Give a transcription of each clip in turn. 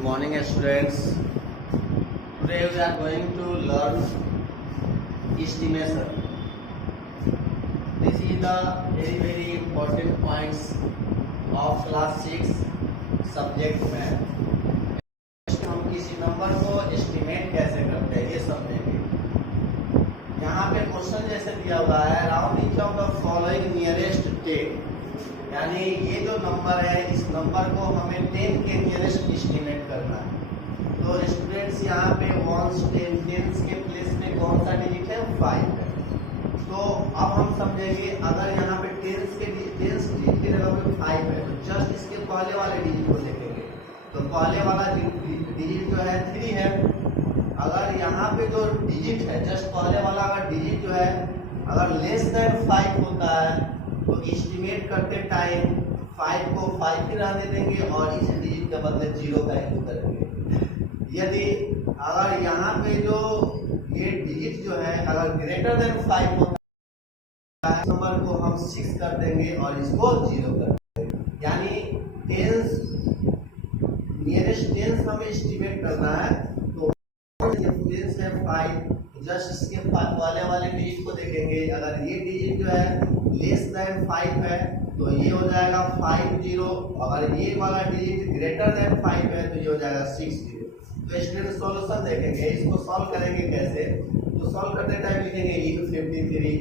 Good morning, students. Today we are going to learn estimation. This is the very important points of class 6 subject math. हम किसी number को estimate कैसे करते हैं ये समझेंगे। यहाँ पे क्वेश्चन जैसे दिया हुआ है round each of the following nearest 10, यानी ये जो नंबर है इस नंबर को हमें 10 के नियरेस्ट एस्टिमेट करना है। तो स्टूडेंट्स यहाँ पे 1s 10 10s के प्लेस में कौन सा डिजिट है 5 है। तो अब हम समझेंगे अगर यहाँ पे 10s डिजिट की जगह पे 5 है तो जस्ट इसके पहले वाले डिजिट को देखेंगे तो पहले वाला डिजिट जो है 3 है। अगर यहाँ पे जो डिजिट है जस्ट पहले वाला अगर डिजिट जो है अगर लेस देन 5 होता है तो एस्टिमेट करते टाइम 5 को 5 ही रहने देंगे और इस डिजिट के बदले 0 का यूज करेंगे। यदि अगर यहाँ पे जो ये डिजिट जो है अगर ग्रेटर देन 5 होता है नंबर को हम 6 कर देंगे और इसको 0 कर देंगे। यानी टेंस नियरेस्ट टेंस हमें एस्टिमेट करना है तो टेंस है 5 जस्ट इसके वाले डिजिट को देखेंगे। अगर ये डिजिट जो है लेस देन 5 है तो ये हो जाएगा 5 0। अगर ये वाला डिजिट ग्रेटर देन 5 है तो ये हो जाएगा 6 0। तो स्टूडेंट सॉल्यूशन देखेंगे, इसको सॉल्व करेंगे कैसे। तो सॉल्व करते टाइम लिखेंगे इन 53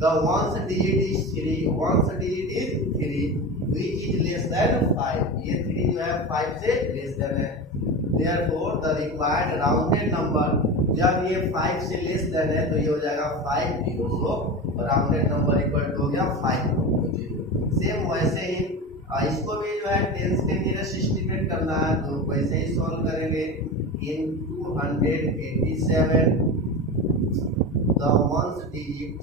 the ones digit is 3 ones digit is 3 which is less than 5। ये 3 जो है 5 से लेस देन है। Therefore the required rounded number जब ये 5 से लेस देन है तो ये हो जाएगा 5 0। सो राउंडेड नंबर इक्वल टू हो गया 5 0। सेम वैसे ही इसको भी जो है टेंस के नियरेस्ट एस्टिमेट करना है तो वैसे ही सॉल्व करेंगे। इन 287 the ones digit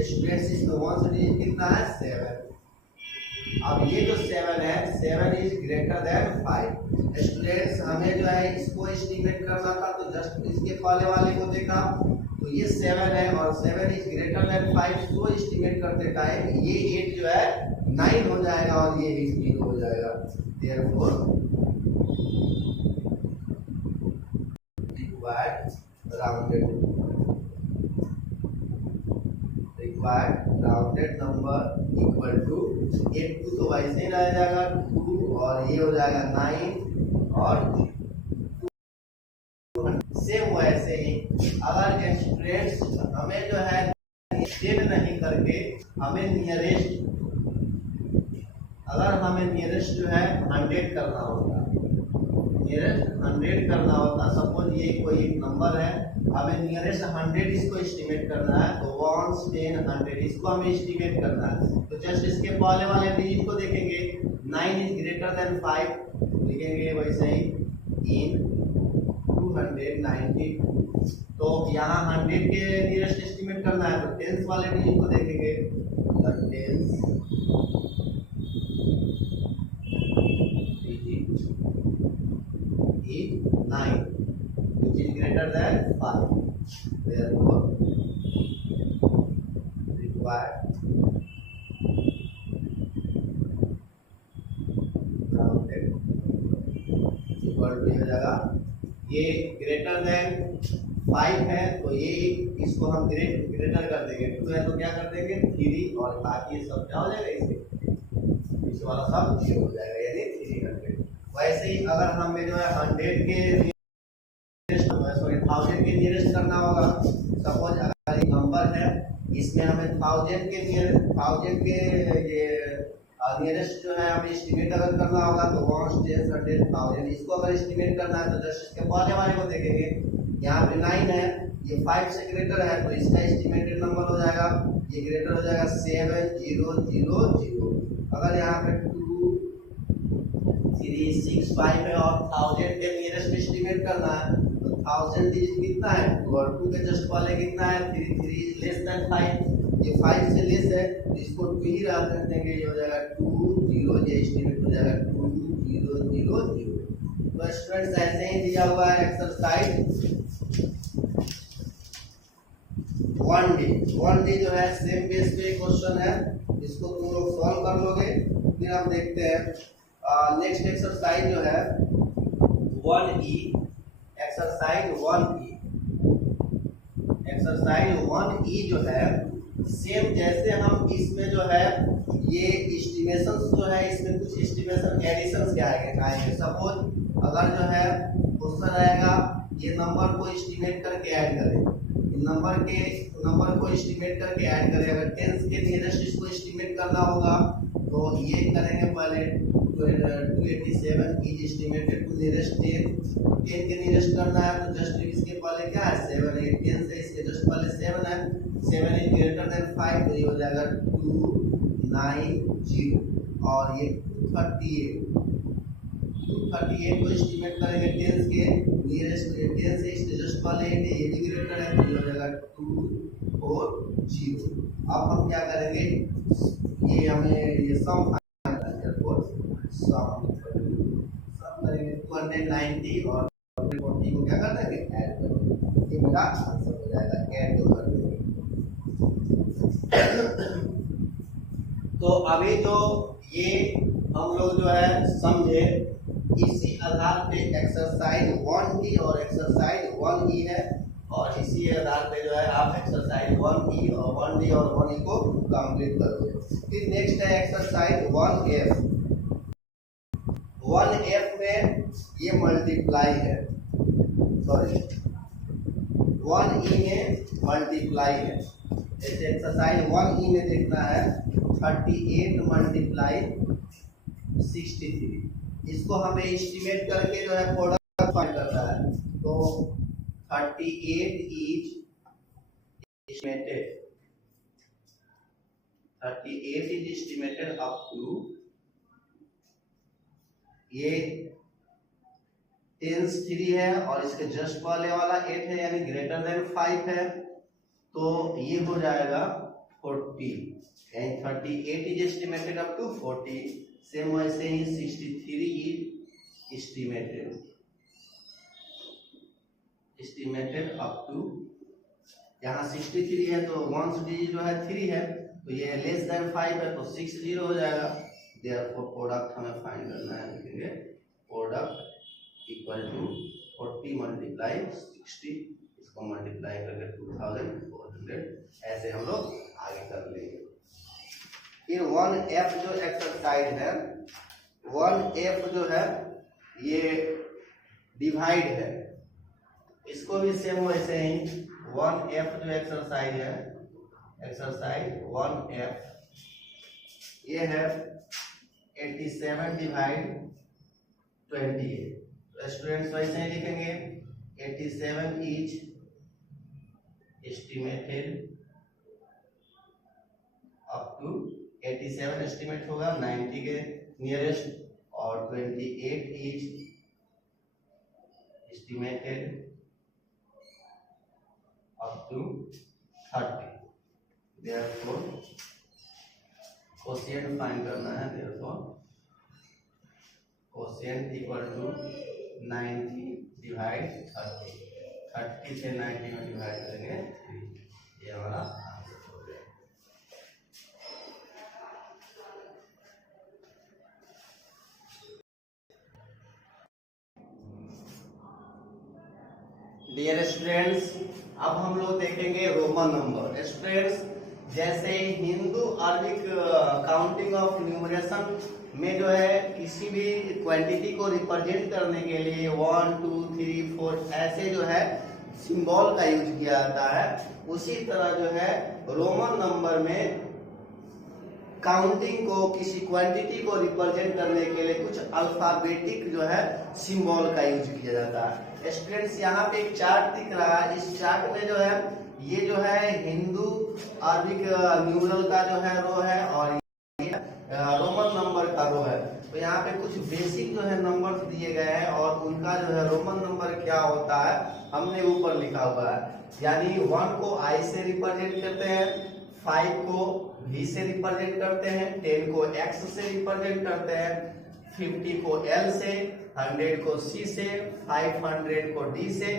स्टूडेंट्स इसमें ones digit कितना है 7। अब ये जो 7 है 7 इज ग्रेटर देन 5। स्टूडेंट्स हमें जो है इसको एस्टिमेट करना था तो जस्ट इसके पहले वाले को देखा तो ये 7 है और 7 इज ग्रेटर देन 5। तो एस्टिमेट करते टाइम ये 8 जो है 9 हो जाएगा और ये 0 हो जाएगा। Therefore required rounded number equal to 8 2 तो वैसे ही रह जाएगा 2 और ये हो जाएगा 9 और सेम वैसे ही अगर स्टूडेंट्स हमें जो है चेक नहीं करके हमें नियरेस्ट जो है 100 करना होता नियरेस्ट 100 करना होता। सपोज ये कोई एक नंबर है हमें नियरेस्ट 100 इसको एस्टिमेट करना है तो 1 10 100 इसको हमें एस्टिमेट करना है। तो जस्ट इसके पहले वाले डिजिट को देखेंगे 9 इज ग्रेटर देन 5 लिखेंगे वैसे ही इन 290। तो यहाँ 100 के नियरेस्ट एस्टिमेट करना है तो टेंस वाले डिजिट को देखेंगे tens digit is 9 which is greater than 5। therefore required rounded equal to हो जाएगा ये ग्रेटर देन 5 है तो ये इसको हम ग्रेटर कर देंगे। 2 है तो क्या कर देंगे 3 और बाकी ये सब क्या हो जाएगा इस वाला सब 0 हो जाएगा यानी 300। वैसे ही अगर हमें जो है 100 के 1000 के नियरेस्ट करना होगा। सपोज अगर एक नंबर है इसमें हमें 1000 के ये नियरेस्ट जो है हमें एस्टिमेट अगर करना होगा तो 1 10 100 1000 इसको अगर एस्टिमेट करना है तो जस्ट इसके पहले वाले को देखेंगे। यहाँ पे 9 है ये 5 से ग्रेटर है तो इसका एस्टिमेटेड नंबर हो जाएगा ये ग्रेटर हो जाएगा 7 0 0 0। अगर यहाँ पे 2 3 6 5 है और 1000 के नियरेस्ट एस्टिमेट करना है तो 1000 डिजिट कितना है 2 और 2 के जस्ट पहले कितना है 3 3 इज लेस देन 5। ये 5 से लेस है तो इसको 2 ही रख देंगे ये हो जाएगा 2 0 ये एस्टिमेट हो जाएगा 2 0 0 0। तो स्टूडेंट्स ऐसे ही दिया हुआ है एक्सरसाइज 1D जो है सेम बेस पे क्वेश्चन है। इसको तुम लोग सॉल्व कर लोगे। फिर हम देखते हैं नेक्स्ट एक्सरसाइज जो है 1E, exercise 1E। Exercise 1E जो है सेम जैसे हम इसमें जो है ये एस्टिमेशन जो है इसमें कुछ एस्टिमेशन एडिशंस क्या आएंगे। सपोज अगर जो है क्वेश्चन रहेगा ये नंबर को एस्टिमेट करके ऐड करें, नंबर को एस्टिमेट करके ऐड करें। अगर टेंस के नियरेस्ट इसको एस्टिमेट करना होगा तो ये करेंगे पहले 287 इज एस्टिमेटेड टू नियरेस्ट 10 के नियरेस्ट करना है तो जस्ट इसके पहले क्या है 7 है, 10 से इसके जस्ट पहले 7 है, 7 इज ग्रेटर देन 5 तो ये हो जाएगा 290 और ये 238 को एस्टिमेट करेंगे 10 के नियरेस्ट 10 से इसके जस्ट पहले 8 है, ये भी ग्रेटर है तो ये हो जाएगा 240। अब हम क्या करेंगे ये हमें ये सम करेंगे 290 और 40 को क्या कर देंगे ऐड कर देंगे, ये मेरा आंसर हो जाएगा ऐड कर देंगे। तो अभी जो ये हम लोग जो है समझे इसी आधार पे एक्सरसाइज 1E और एक्सरसाइज 1E है और इसी आधार पे जो है आप एक्सरसाइज 1E और 1D और 1E को कंप्लीट करोगे। फिर नेक्स्ट है एक्सरसाइज 1F। 1F में ये मल्टीप्लाई है, सॉरी 1E में मल्टीप्लाई है। जैसे एक्सरसाइज 1E में देखना है 38 मल्टीप्लाई 63, इसको हमें एस्टिमेट करके जो है प्रोडक्ट फाइंड करना है। तो 38 इज एस्टिमेटेड अप टू ये 10 3 है और इसके जस्ट पहले वाला 8 है यानी ग्रेटर देन 5 है तो ये हो जाएगा 40 यानी 38 is estimated up to 40। Same वैसे ही 63 इज एस्टिमेटेड अप टू, यहाँ 63 है तो 1 डिजिट जो है 3 है तो ये लेस देन 5 है तो 60 हो जाएगा। देयरफॉर प्रोडक्ट हमें फाइंड करना है, लिखेंगे प्रोडक्ट इक्वल टू 40 मल्टीप्लाई 60, इसको मल्टीप्लाई करके 2400 ऐसे हम लोग आगे कर लेंगे। फिर 1F जो एक्सरसाइज है 1F जो है ये डिवाइड है, इसको भी सेम वैसे ही 1F जो एक्सरसाइज है एक्सरसाइज 1F ये है 87 डिवाइड 28। तो स्टूडेंट्स वैसे ही लिखेंगे 87 is estimated up to 87 estimate होगा 90 के नियरेस्ट और 28 is estimated up to 30। Therefore quotient find करना है, therefore quotient equal to 90 divide 30, 30 से 90 में डिवाइड करेंगे 3, ये हमारा आंसर हो गया। डियर स्टूडेंट्स अब हम लोग देखेंगे रोमन नंबर। स्टूडेंट्स जैसे Hindu Arabic counting of numeration में जो है किसी भी क्वांटिटी को रिप्रेजेंट करने के लिए 1 2 3 4 ऐसे जो है सिंबल का यूज किया जाता है, उसी तरह जो है रोमन नंबर में काउंटिंग को किसी क्वांटिटी को रिप्रेजेंट करने के लिए कुछ अल्फाबेटिक जो है सिंबल का यूज किया जाता है। स्टूडेंट्स यहाँ पे एक चार्ट दिख रहा है, इस चार्ट में जो है ये जो है हिंदू अरबिक न्यूमरल का जो है रो है और ये रोमन नंबर का रो है। तो यहाँ पे कुछ बेसिक जो है नंबर्स दिए गए हैं और उनका जो है रोमन नंबर क्या होता है हमने ऊपर लिखा हुआ है। यानी 1 को I से रिप्रेजेंट करते हैं, 5 को V से रिप्रेजेंट करते हैं, 10 को X से रिप्रेजेंट करते हैं, 50 को L से, 100 को C से, 500 को D से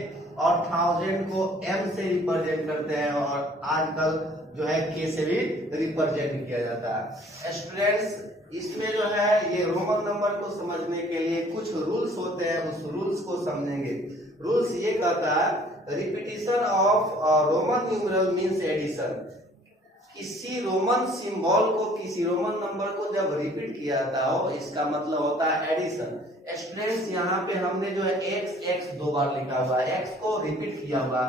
और 1000 को m से रिप्रेजेंट करते हैं और आजकल जो है k से भी रिप्रेजेंट किया जाता है। स्टूडेंट्स, इसमें जो है ये रोमन नंबर को समझने के लिए कुछ रूल्स होते हैं, उस रूल्स को समझेंगे। रूल्स ये कहता है repetition of Roman numeral means addition. किसी रोमन सिंबल को, किसी रोमन नंबर को जब रिपीट किया जाता हो, इसका मतलब होता है एडिशन। स्टूडेंट्स, यहाँ पे हमने जो है x 2 बार लिखा हुआ है, x को रिपीट किया हुआ।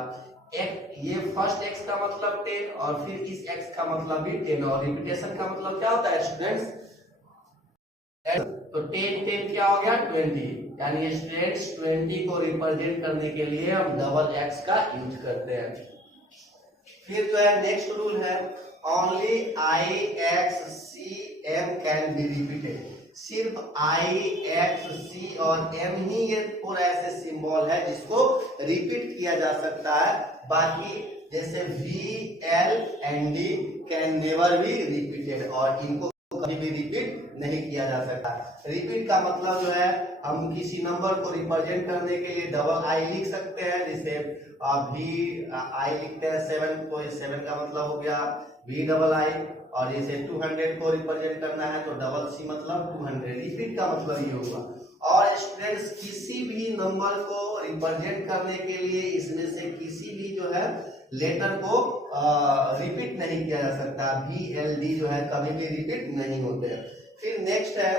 ये फर्स्ट x का मतलब 10 और फिर इस x का मतलब भी 10 और रिपीटेशन का मतलब क्या होता है स्टूडेंट्स? तो 10 क्या हो गया 20, यानी स्टूडेंट्स 20 को रिप्रेजेंट करने के लिए हम डबल x का यूज करते हैं। फिर जो है नेक्स्ट रूल है only I X C M can be repeated. सिर्फ I X C और M ही ये पूरा ऐसे सिंबल है जिसको रिपीट किया जा सकता है। बाकी जैसे V L and D can never be repeated और इनको कभी भी रिपीट नहीं किया जा सकता। रिपीट का मतलब जो है हम किसी नंबर को रिप्रेजेंट करने के लिए डबल आई लिख सकते हैं, जैसे V I लिखते हैं 7 को, 7 का मतलब हो गया V डबल आई। और जैसे 200 को रिप्रेजेंट करना है तो डबल C मतलब 200। रिपीट का मतलब ये होगा। और स्टूडेंट्स, किसी भी नंबर को रिप्रेजेंट करने के लिए इसमें से किसी भी जो है लेटर को रिपीट नहीं किया जा सकता। V L D जो है कभी भी रिपीट नहीं होते हैं। फिर नेक्स्ट है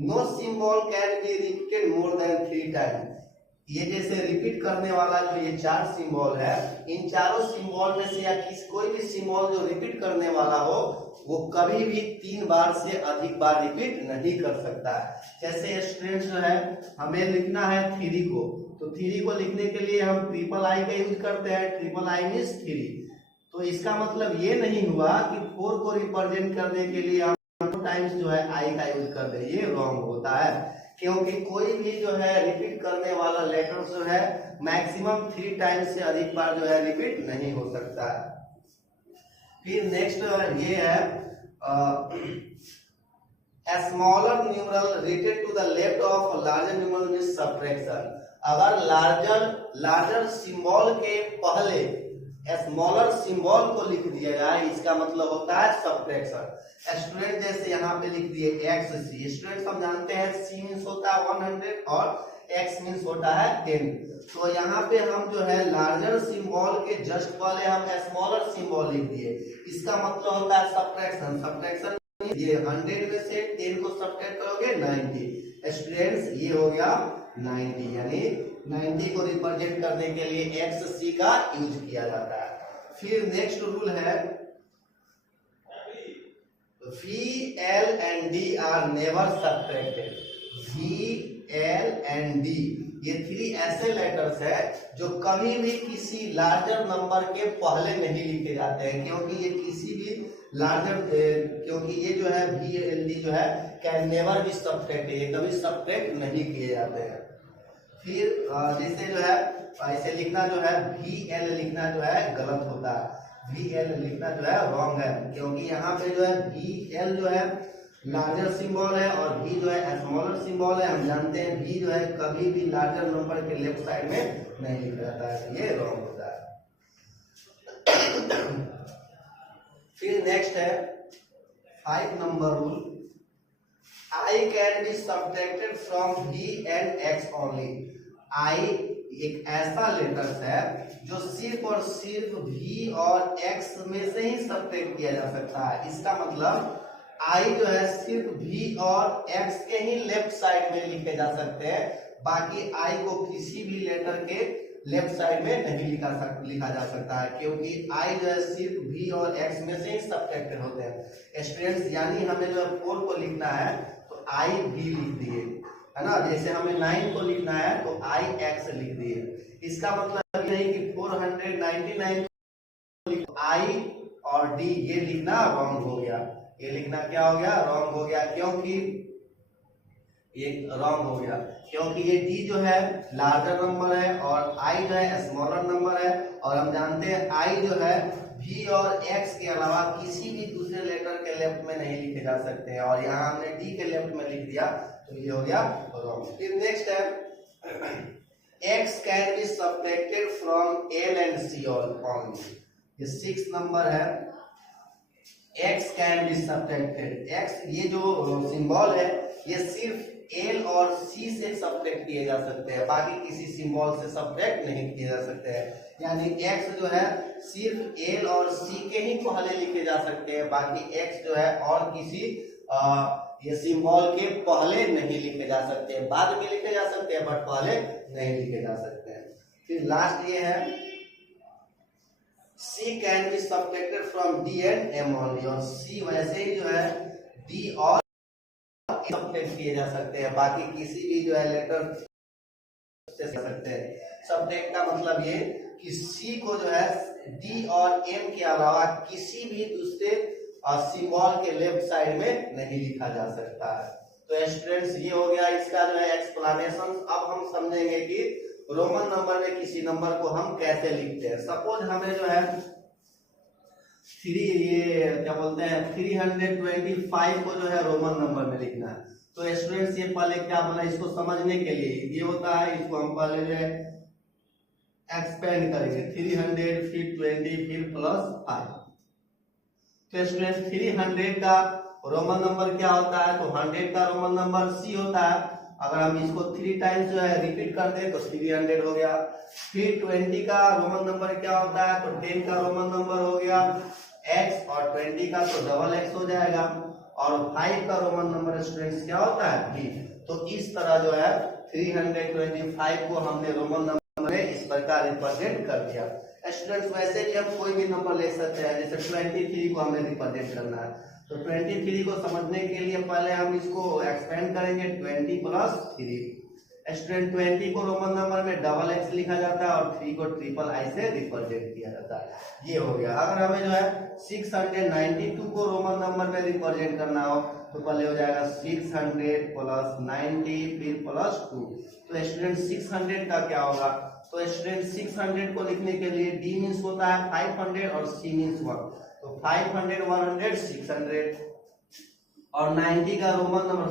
no symbol can be repeated more than 3 time. ये जैसे रिपीट करने वाला जो ये 4 सिंबल है, इन चारों सिंबल में से या कोई भी सिंबल जो रिपीट करने वाला हो वो कभी भी 3 बार से अधिक बार रिपीट नहीं कर सकता है। जैसे स्टूडेंट्स जो है हमें लिखना है 3 को, तो 3 को लिखने के लिए हम ट्रिपल आई का यूज करते हैं। Triple I means 3। तो इसका मतलब ये नहीं हुआ कि 4 को रिप्रेजेंट करने के लिए हम टाइम्स जो है आई का यूज कर दे, ये रॉन्ग होता है। क्योंकि कोई भी जो है रिपीट करने वाला लेटर जो है मैक्सिमम 3 टाइम्स से अधिक बार जो है रिपीट नहीं हो सकता है। फिर नेक्स्ट ये है smaller numeral written to the left of larger numeral means subtraction. अगर लार्जर सिंबल के पहले स्मॉलर सिंबल को लिख दिया जाए, इसका मतलब होता है सब्ट्रैक्शन। स्टूडेंट जैसे यहाँ पे लिख दिए x c। स्टूडेंट हम जानते हैं c मींस होता है 100 और x मींस होता है 10। तो यहाँ पे हम जो है लार्जर सिंबल के जस्ट पहले हम स्मॉलर सिंबल लिख दिए, इसका मतलब होता है सब्ट्रैक्शन। सब्ट्रैक्शन ये 100 में से 10 को सब्ट्रैक्ट करोगे 90। स्टूडेंट्स ये हो गया 90, यानी 90 को रिप्रेजेंट करने के लिए एक्स सी का यूज किया जाता है। फिर नेक्स्ट रूल है V L and D are never subtracted। V L and D ये 3 ऐसे लेटर्स है जो कभी भी किसी लार्जर नंबर के पहले नहीं लिखे जाते हैं, क्योंकि ये किसी भी क्योंकि ये जो है V L D जो है कैन नेवर बी सब्ट्रैक्टेड, ये कभी सब्ट्रैक्ट नहीं किए जाते हैं। फिर जैसे जो है ऐसे लिखना जो है V L लिखना जो है गलत होता है, V L लिखना जो है रॉन्ग है, क्योंकि यहाँ पे जो है V L जो है लार्जर सिंबल है और V जो है स्मॉलर सिंबल है। हम जानते हैं V जो है कभी भी लार्जर नंबर के लेफ्ट साइड में नहीं लिखा जाता है, ये रॉन्ग होता है। फिर नेक्स्ट है 5 number rule, I can be subtracted from V and X only. I एक ऐसा लेटर्स है जो सिर्फ और सिर्फ V और X में से ही सब्ट्रैक्ट किया जा सकता है। इसका मतलब I जो है सिर्फ V और X के ही लेफ्ट साइड में लिखे जा सकते हैं, बाकी I को किसी भी लेटर के लेफ्ट साइड में नहीं लिखा जा सकता है, क्योंकि I जो है सिर्फ V और X में से ही सब्ट्रैक्टेड होते हैं। स्टूडेंट्स यानी हमें जो है 4 को लिखना है तो I V लिख दिए, है ना। जैसे हमें 9 को लिखना है तो I X लिख दिए। इसका मतलब नहीं कि 499 I और D ये लिखना रॉन्ग हो गया, ये लिखना क्या हो गया रॉन्ग हो गया, क्योंकि ये रॉन्ग हो गया क्योंकि ये D जो है लार्जर नंबर है और I जो है स्मॉलर नंबर है, और हम जानते हैं I जो है V और X के अलावा किसी भी दूसरे लेटर के लेफ्ट में नहीं लिखे जा सकते हैं, और यहाँ हमने D के लेफ्ट में लिख दिया तो ये हो गया रॉन्ग। फिर नेक्स्ट है x can be subtracted from L and C only. ये 6 नंबर है, x can be subtracted. x ये जो सिंबल है ये सिर्फ L और C से सब्ट्रैक्ट किए जा सकते हैं, बाकी किसी सिंबल से सब्ट्रैक्ट नहीं किए जा सकते हैं। यानी x जो है सिर्फ L और C के ही पहले लिखे जा सकते हैं, बाकी x जो है और किसी ये सिंबल के पहले नहीं लिखे जा सकते हैं, बाद में लिखे जा सकते हैं बट पहले नहीं लिखे जा सकते हैं। फिर लास्ट ये है C can be subtracted from D and M only, और C वैसे ही जो है D और सब्ट्रैक्ट किए जा सकते हैं, बाकी किसी भी जो है लेटर से सकते हैं। सब्ट्रैक्ट का मतलब ये कि C को जो है D और M के अलावा किसी भी दूसरे सिंबल के लेफ्ट साइड में नहीं लिखा जा सकता है। तो स्टूडेंट्स ये हो गया इसका जो है एक्सप्लेनेशन। अब हम समझेंगे कि रोमन नंबर में किसी नंबर को हम कैसे लिखते हैं। सपोज हमें जो है 325 को जो है रोमन नंबर में लिखना है, तो स्टूडेंट्स ये पहले क्या बोला, इसको समझने के लिए ये होता है, इसको हम पहले जो है एक्सपेंड करेंगे 300 फिर 20 फिर प्लस 5। तो स्टूडेंट्स 300 का रोमन नंबर क्या होता है, तो 100 का रोमन नंबर C होता है। अगर हम इसको 3 टाइम्स जो है रिपीट कर दे तो 300 हो गया। फिर 20 का रोमन नंबर क्या होता है, तो 10 का रोमन नंबर हो गया x, और 20 का तो डबल x हो जाएगा, और 5 का रोमन नंबर स्टूडेंट्स क्या होता है b। तो इस तरह जो है 325 को हमने रोमन नंबर में इस प्रकार रिप्रेजेंट कर दिया। स्टूडेंट्स वैसे भी हम कोई भी नंबर ले सकते हैं, जैसे 23 को हमें रिप्रेजेंट करना है, तो 23 को समझने के लिए पहले हम इसको एक्सपेंड करेंगे 20 प्लस 3। स्टूडेंट 20 को रोमन नंबर में डबल x लिखा जाता है और 3 को ट्रिपल i से रिप्रेजेंट किया जाता है। ये हो गया। अगर हमें जो है 692 को रोमन नंबर में रिप्रेजेंट करना हो तो पहले हो जाएगा 600 प्लस 90 फिर प्लस 2। तो स्टूडेंट 600 का क्या होगा, तो स्टूडेंट 600 को लिखने के लिए D मीन्स होता है 500 और C मीन्स 1, तो 500 100 600, और 90 का रोमन नंबर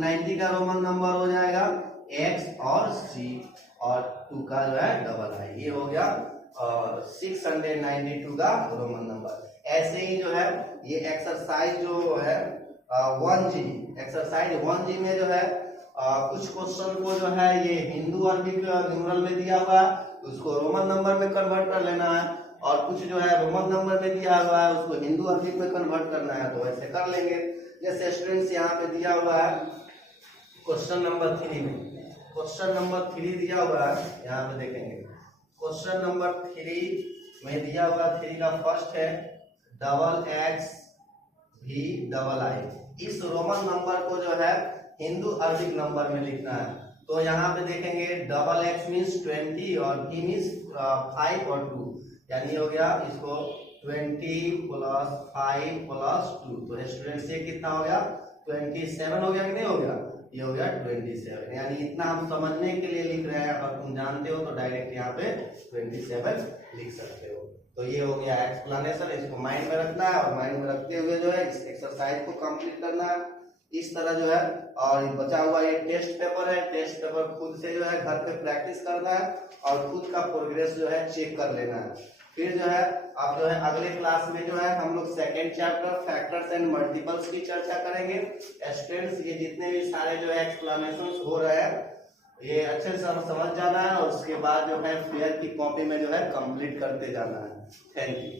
90 का रोमन नंबर हो जाएगा x और C, और 2 का जो है डबल i। ये हो गया 692 का रोमन नंबर। ऐसे ही जो है ये एक्सरसाइज जो है 1G, एक्सरसाइज 1G में जो है कुछ क्वेश्चन को जो है ये हिंदू अरबिक न्यूमरल में दिया हुआ है, उसको रोमन नंबर में कन्वर्ट कर लेना है, और कुछ जो है रोमन नंबर में दिया हुआ है उसको हिंदू अरबिक में कन्वर्ट करना है, तो ऐसे कर लेंगे। जैसे स्टूडेंट्स यहाँ पे दिया हुआ है क्वेश्चन नंबर 3 में, क्वेश्चन नंबर 3 दिया हुआ है, यहाँ पे देखेंगे क्वेश्चन नंबर 3 में दिया हुआ 3 का फर्स्ट है डबल x भी डबल i। इस रोमन नंबर को जो है हिंदू अरबिक नंबर में लिखना है, तो यहाँ पे देखेंगे डबल x मीन्स 20 और b मीन्स 5 और 2, यानी हो गया इसको 20 प्लस 5 प्लस 2। तो स्टूडेंट्स ये कितना हो गया 27 हो गया कि नहीं हो गया, ये हो गया 27। यानी इतना हम समझने के लिए लिख रहे हैं, अगर तुम जानते हो तो डायरेक्ट यहाँ पे 27 लिख सकते हो। तो ये हो गया एक्सप्लेनेशन, इसको माइंड में रखना है और माइंड में रखते हुए जो है इस एक्सरसाइज को कंप्लीट करना है इस तरह जो है। और बचा हुआ ये टेस्ट पेपर है, टेस्ट पेपर खुद से जो है घर पे प्रैक्टिस करना है और खुद का प्रोग्रेस जो है चेक कर लेना है। फिर जो है आप जो है अगले क्लास में जो है हम लोग second chapter factors and multiples की चर्चा करेंगे। स्टूडेंट्स ये जितने भी सारे जो है एक्सप्लेनेशंस हो रहे हैं ये अच्छे से समझ जाना है, और उसके बाद जो है फेयर की कॉपी में जो है कंप्लीट करते जाना है। Thank you.